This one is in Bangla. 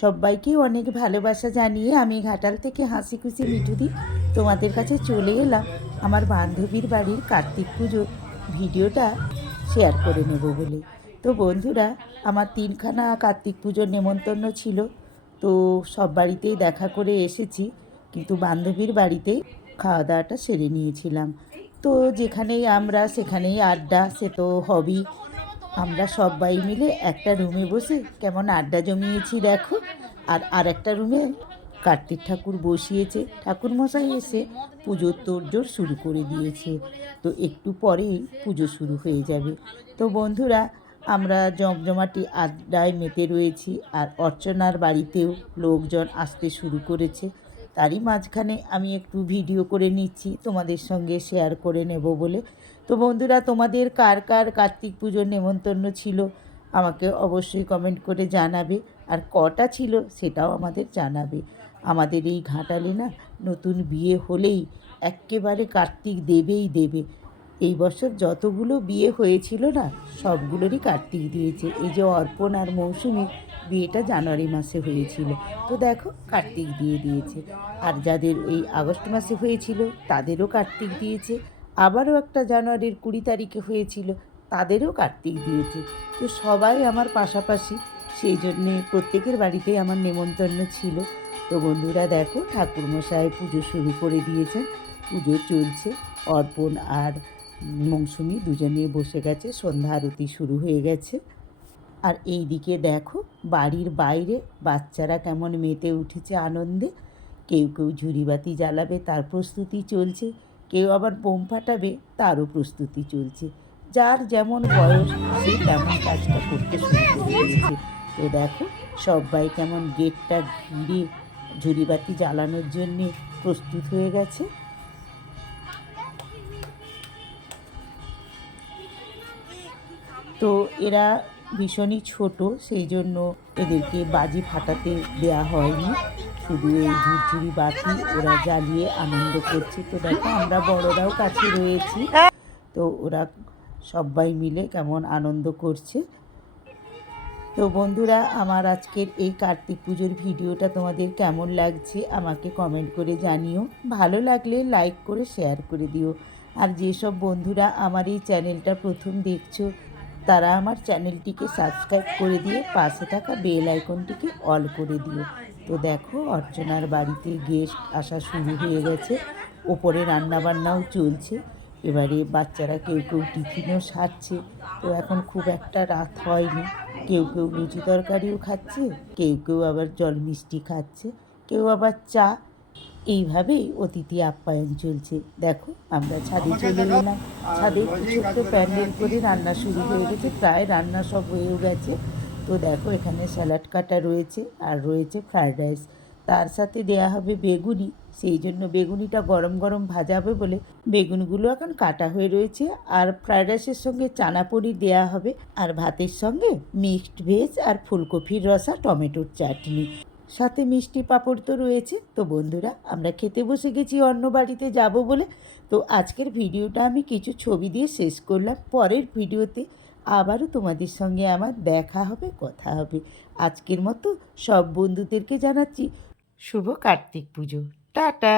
সবাইকে অনেক ভালোবাসা জানিয়ে আমি ঘাটাল থেকে হাসি খুশি মিঠুদি তোমাদের কাছে চলে এলাম আমার বান্ধবীর বাড়ির কার্তিক পুজোর ভিডিওটা শেয়ার করে নেব বলে। তো বন্ধুরা, আমার 3খানা কার্তিক পুজোর নেমন্তন্ন ছিল, তো সব বাড়িতেই দেখা করে এসেছি, কিন্তু বান্ধবীর বাড়িতেই খাওয়া দাওয়াটা সেরে নিয়েছিলাম। তো যেখানেই আমরা সেখানেই আড্ডা, সে তো হবেই। আমরা সবাই মিলে একটা রুমে বসে কেমন আড্ডা জমিয়েছি দেখো। আর একটা রুমে কার্তিক ঠাকুর বসিয়েছে, ঠাকুরমশাই এসে পুজোর তোড়জোড় শুরু করে দিয়েছে। তো একটু পরেই পুজো শুরু হয়ে যাবে। তো বন্ধুরা, আমরা জমজমাটি আড্ডায় মেতে রয়েছি, আর অর্চনার বাড়িতেও লোকজন আসতে শুরু করেছে। তারই মাঝখানে আমি একটু ভিডিও করে নিচ্ছি তোমাদের সঙ্গে শেয়ার করে নেব বলে। তো বন্ধুরা, তোমাদের কার কার কার্তিক পুজোর নেমন্তন্ন ছিল আমাকে অবশ্যই কমেন্ট করে জানাবে, আর কটা ছিল সেটাও আমাদের জানাবে। আমাদের এই ঘাটালে না নতুন বিয়ে হলেই এক্কেবারে কার্তিক দেবেই দেবে। এই বছর যতগুলো বিয়ে হয়েছিল না, সবগুলোরই কার্তিক দিয়েছে। এই যে অর্পণ আর মৌসুমি বিয়েটা জানুয়ারি মাসে হয়েছিল, তো দেখো কার্তিক দিয়ে দিয়েছে। আর যাদের এই আগস্ট মাসে হয়েছিল তাদেরও কার্তিক দিয়েছে। আবারও একটা জানুয়ারির 20 তারিখে হয়েছিল, তাদেরও কার্তিক দিয়েছে। তো সবাই আমার পাশাপাশি, সেই জন্যে প্রত্যেকের বাড়িতেই আমার নেমন্তন্ন ছিল। তো বন্ধুরা দেখো, ঠাকুরমশাই পুজো শুরু করে দিয়েছেন, পুজো চলছে। অর্পণ আর মৌসুমি দুজনে বসে গেছে, সন্ধ্যা আরতি শুরু হয়ে গেছে। আর এই দিকে দেখো বাড়ির বাইরে বাচ্চারা কেমন মেতে উঠেছে আনন্দে। কেউ কেউ ঝুড়িবাতি জ্বালাবে, তার প্রস্তুতি চলছে। কেউ আবার বোম ফাটাবে, তারও প্রস্তুতি চলছে। যার যেমন বয়স সে তেমন কাজটা করতে শুরু করে দিয়েছে। তো দেখো সবাই কেমন গেটটা ঘিরে ঝুড়িবাতি জ্বালানোর জন্যে প্রস্তুত হয়ে গেছে। তো এরা ভীষণই ছোট, সেই জন্য এদেরকে বাজি ফাটাতে দেয়া হয়নি, শুধু এই ঝুরঝুরি বাতি ওরা জ্বালিয়ে আনন্দ করছে। তো দেখো আমরা বড়রাও কাছে রয়েছি, তো ওরা সবাই মিলে কেমন আনন্দ করছে। তো বন্ধুরা, আমার আজকের এই কার্তিক পুজোর ভিডিওটা তোমাদের কেমন লাগছে আমাকে কমেন্ট করে জানিও। ভালো লাগলে লাইক করে শেয়ার করে দিও। আর যেসব বন্ধুরা আমার এই চ্যানেলটা প্রথম দেখছো, তারা আমার চ্যানেলটিকে সাবস্ক্রাইব করে দিয়ে পাশে থাকা বেল আইকনটিকে অল করে দিও। তো দেখো অর্চনার বাড়িতে গেস্ট আসা শুরু হয়ে গেছে, ওপরে রান্নাবান্নাও চলছে। এবারে বাচ্চারা কেউ কেউ টিফিনও সারছে। তো এখন খুব একটা রাত হয়নি, কেউ কেউ লুচি তরকারিও খাচ্ছে, কেউ কেউ আবার জল মিষ্টি খাচ্ছে, কেউ আবার চা। এইভাবেই অতিথি আপ্যায়ন চলছে। দেখো আমরা ছাদে চলে এলাম, ছাদে একটু ছোট্ট প্যান্ডেল করে রান্না শুরু হয়ে গেছে, প্রায় রান্না সব হয়েও গেছে। তো দেখো এখানে স্যালাড কাটা রয়েছে, আর রয়েছে ফ্রায়েড রাইস, তার সাথে দেয়া হবে বেগুনি। সেই জন্য বেগুনিটা গরম গরম ভাজা হবে বলে বেগুনগুলো এখন কাটা হয়ে রয়েছে। আর ফ্রায়েড রাইসের সঙ্গে চানা পনির দেওয়া হবে, আর ভাতের সঙ্গে মিক্সড ভেজ আর ফুলকপির রসা, টমেটোর চাটনি, সাথে মিষ্টি পাঁপড় তো রয়েছে। তো বন্ধুরা, আমরা খেতে বসে গেছি অন্য বাড়িতে যাব বলে। তো আজকের ভিডিওটা আমি কিছু ছবি দিয়ে শেষ করলাম। পরের ভিডিওতে আবারও তোমাদের সঙ্গে আমার দেখা হবে, কথা হবে। আজকের মতো সব বন্ধুদেরকে জানাচ্ছি শুভ কার্তিক পুজো। টাটা।